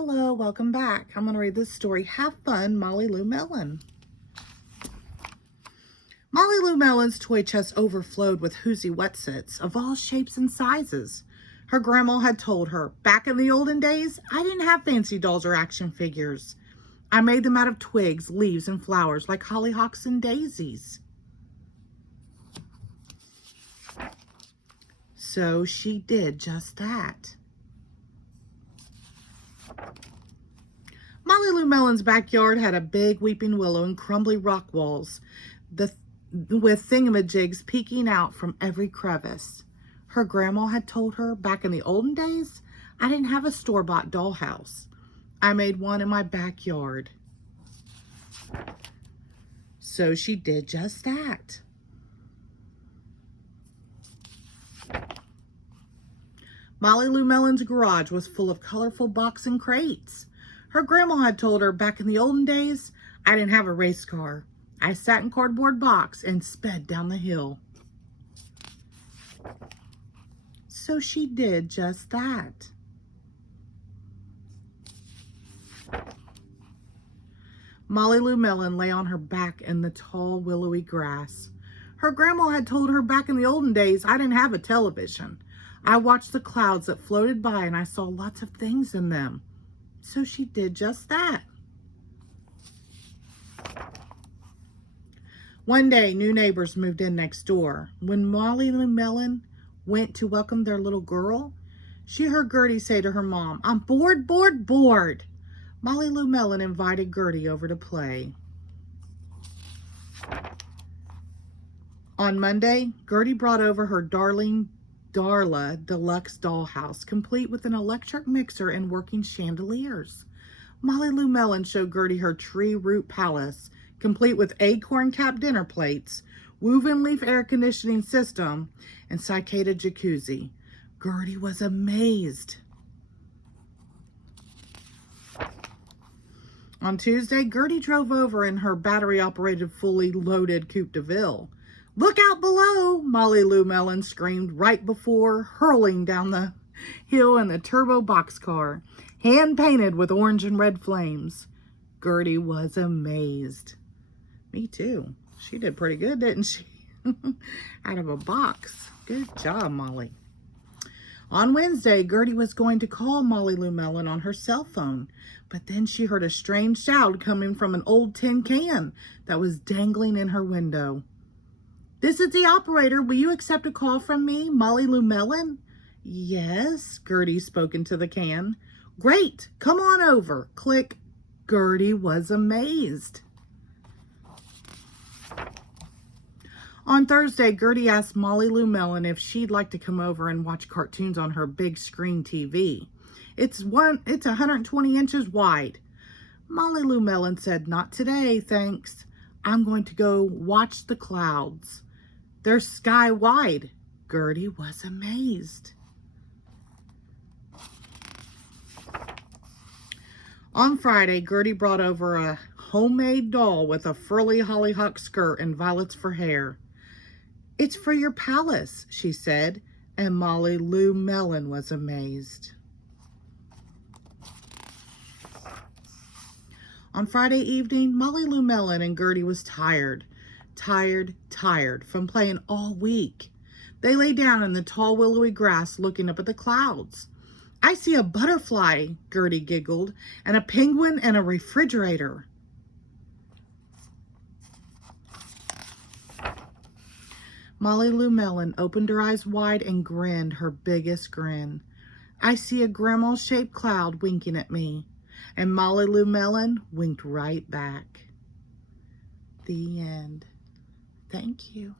Hello, welcome back. I'm going to read this story, Have Fun, Molly Lou Melon. Molly Lou Melon's toy chest overflowed with whoozy wetsits of all shapes and sizes. Her grandma had told her, back in the olden days, I didn't have fancy dolls or action figures. I made them out of twigs, leaves, and flowers like hollyhocks and daisies. So she did just that. Molly Lou Melon's backyard had a big weeping willow and crumbly rock walls, with thingamajigs peeking out from every crevice. Her grandma had told her back in the olden days, I didn't have a store-bought dollhouse. I made one in my backyard. So she did just that. Molly Lou Melon's garage was full of colorful boxes and crates. Her grandma had told her back in the olden days, I didn't have a race car. I sat in cardboard box and sped down the hill. So she did just that. Molly Lou Melon lay on her back in the tall, willowy grass. Her grandma had told her back in the olden days, I didn't have a television. I watched the clouds that floated by and I saw lots of things in them. So she did just that. One day, new neighbors moved in next door. When Molly Lou Melon went to welcome their little girl, she heard Gertie say to her mom, I'm bored, bored, bored. Molly Lou Melon invited Gertie over to play. On Monday, Gertie brought over her darling Darla deluxe dollhouse, complete with an electric mixer and working chandeliers. Molly Lou Melon showed Gertie her tree root palace, complete with acorn cap dinner plates, woven leaf air conditioning system, and cicada jacuzzi. Gertie was amazed. On Tuesday, Gertie drove over in her battery-operated, fully loaded Coupe de Ville. Look out below, Molly Lou Melon screamed right before hurling down the hill in the turbo boxcar, hand-painted with orange and red flames. Gertie was amazed. Me too. She did pretty good, didn't she? Out of a box. Good job, Molly. On Wednesday, Gertie was going to call Molly Lou Melon on her cell phone, but then she heard a strange sound coming from an old tin can that was dangling in her window. This is the operator. Will you accept a call from me, Molly Lou Melon? Yes, Gertie spoke into the can. Great, come on over. Click. Gertie was amazed. On Thursday, Gertie asked Molly Lou Melon if she'd like to come over and watch cartoons on her big screen TV. It's 120 inches wide. Molly Lou Melon said, not today, thanks. I'm going to go watch the clouds. They're sky wide. Gertie was amazed. On Friday, Gertie brought over a homemade doll with a frilly hollyhock skirt and violets for hair. It's for your palace, she said, and Molly Lou Melon was amazed. On Friday evening, Molly Lou Melon and Gertie was tired from playing all week. They lay down in the tall willowy grass looking up at the clouds. I see a butterfly, Gertie giggled, and a penguin and a refrigerator. Molly Lou Melon opened her eyes wide and grinned her biggest grin. I see a grandma-shaped cloud winking at me. And Molly Lou Melon winked right back. The end. Thank you.